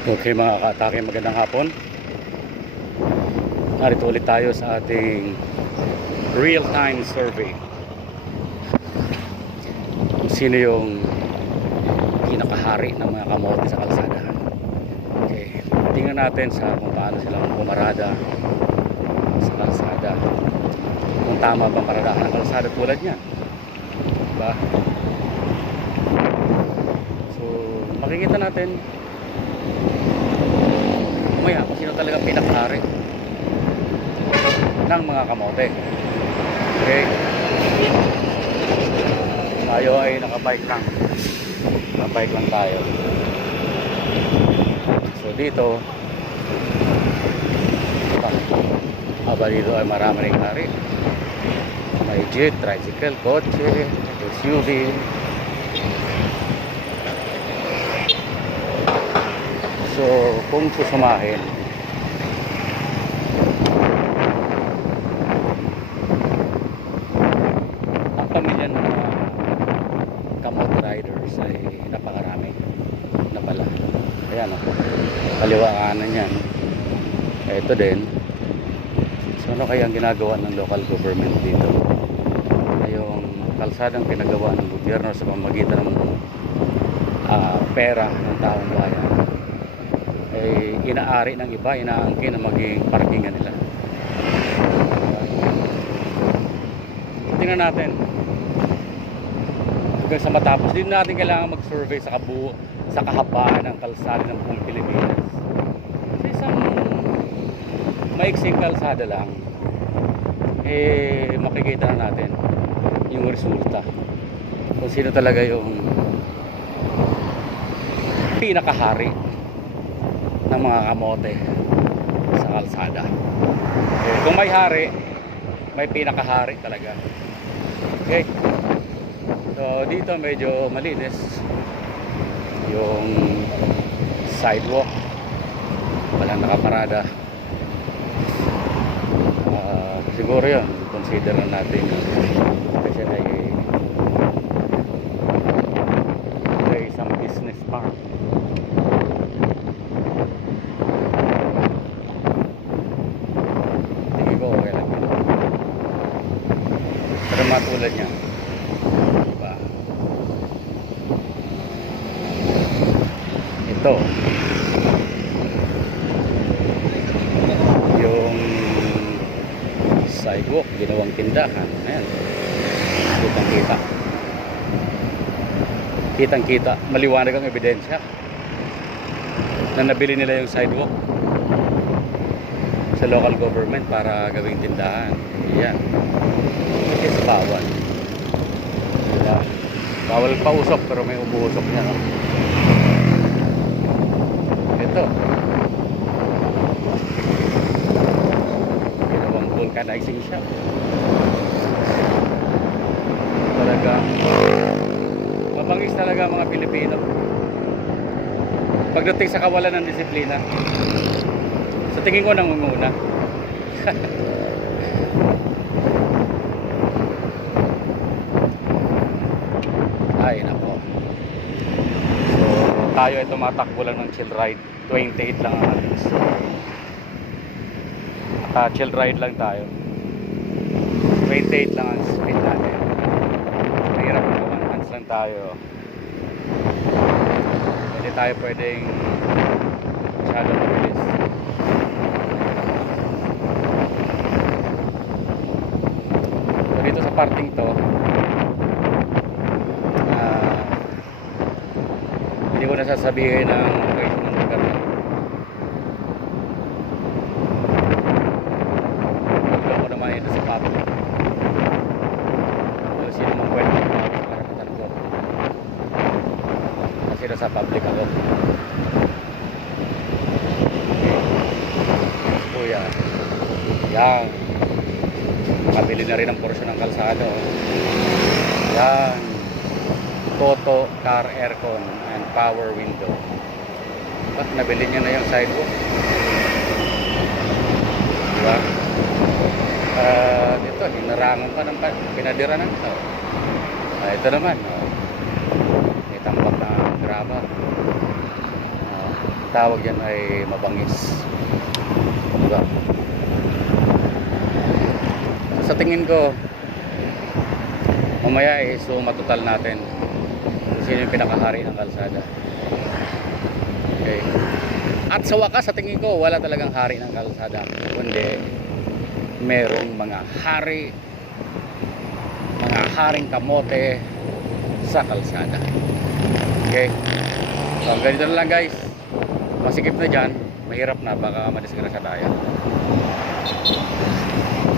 Okay mga ka-atake, magandang hapon. Narito ulit tayo sa ating real-time survey. Kung sino yung pinakahari ng mga kamote sa kalsada. Okay, tingnan natin sa kung paano silang pumarada sa kalsada. Kung tama bang paradahan ng kalsada tulad niyan. Diba? So, makikita natin mamaya kung sino talagang pinakahari ng mga kamote. Okay, tayo ay nakabike lang tayo. So dito dito ay marami ring hari. May jeep, tricycle, kotse, SUV. So kung susumahin, ang pamilya ng mga kamote riders ay napakarami na pala. Ayan o, kaliwa kanan yan. Ito din. So ano kaya ang ginagawa ng local government dito? Ay yung kalsadang pinagawa ng gobyerno sa pamamagitan ng pera ng taong bayan ay inaari ng iba, inaangkin na maging parkingan nila. Tingnan natin hanggang sa matapos. Hindi natin kailangan mag-survey sa kahabaan ng kalsada ng buong Pilipinas. Sa isang maiksing kalsada lang makikita na natin yung resulta kung sino talaga yung pinakahari ng mga kamote sa kalsada. Okay. Kung may hari, may pinakahari talaga. Okay, so dito medyo malinis yung sidewalk, walang nakaparada. Siguro yun, consider na natin kasi ay isang business park. Tingin ko okay lang yun, pero matulad niya, diba? Ito yung sidewalk, ginawang tindahan. Ayan, kitang kita, maliwanag ang ebidensya na nabili nila yung sidewalk sa local government para gawing tindahan. Ayan, is bawal, diba? Bawal pa usok pero may umuusok niya, no? Ito vulcanizing siya. Talaga mabangis talaga mga Pilipino pagdating sa kawalan ng disiplina. Sa tingin ko nangunguna. Ay nako. So tayo ay tumatakbo lang ng chill ride. 28 lang ang ating chill ride lang tayo. 28 lang ang speed natin. Mahirap na 1 hands lang tayo. Hindi tayo pwedeng masyadong mabilis. So dito sa parting to, hindi ko nasasabihin ang location ng lugar na. Sa public. So, sino mong pwede magpapos sa karapatan ko? Kasi nasa public ako. Okay. Kuya. Yan. Nakabili na rin ang porsyon ng kalsado. Yan. Toto car aircon and power window. Nabili niya na yung sidewalk. Diba? Dito, hinarangan pa ng pinadira ng tao. Ito naman, may tambak na graba. tawag yan ay mabangis, diba? Sa tingin ko mamaya matutal natin kung sino yung pinakahari ng kalsada. Okay. At sa wakas, sa tingin ko wala talagang hari ng kalsada, kundi merong mga haring kamote sa kalsada. Okay, so ganito na lang guys, masikip na dyan, mahirap na, baka madisgrasya tayo.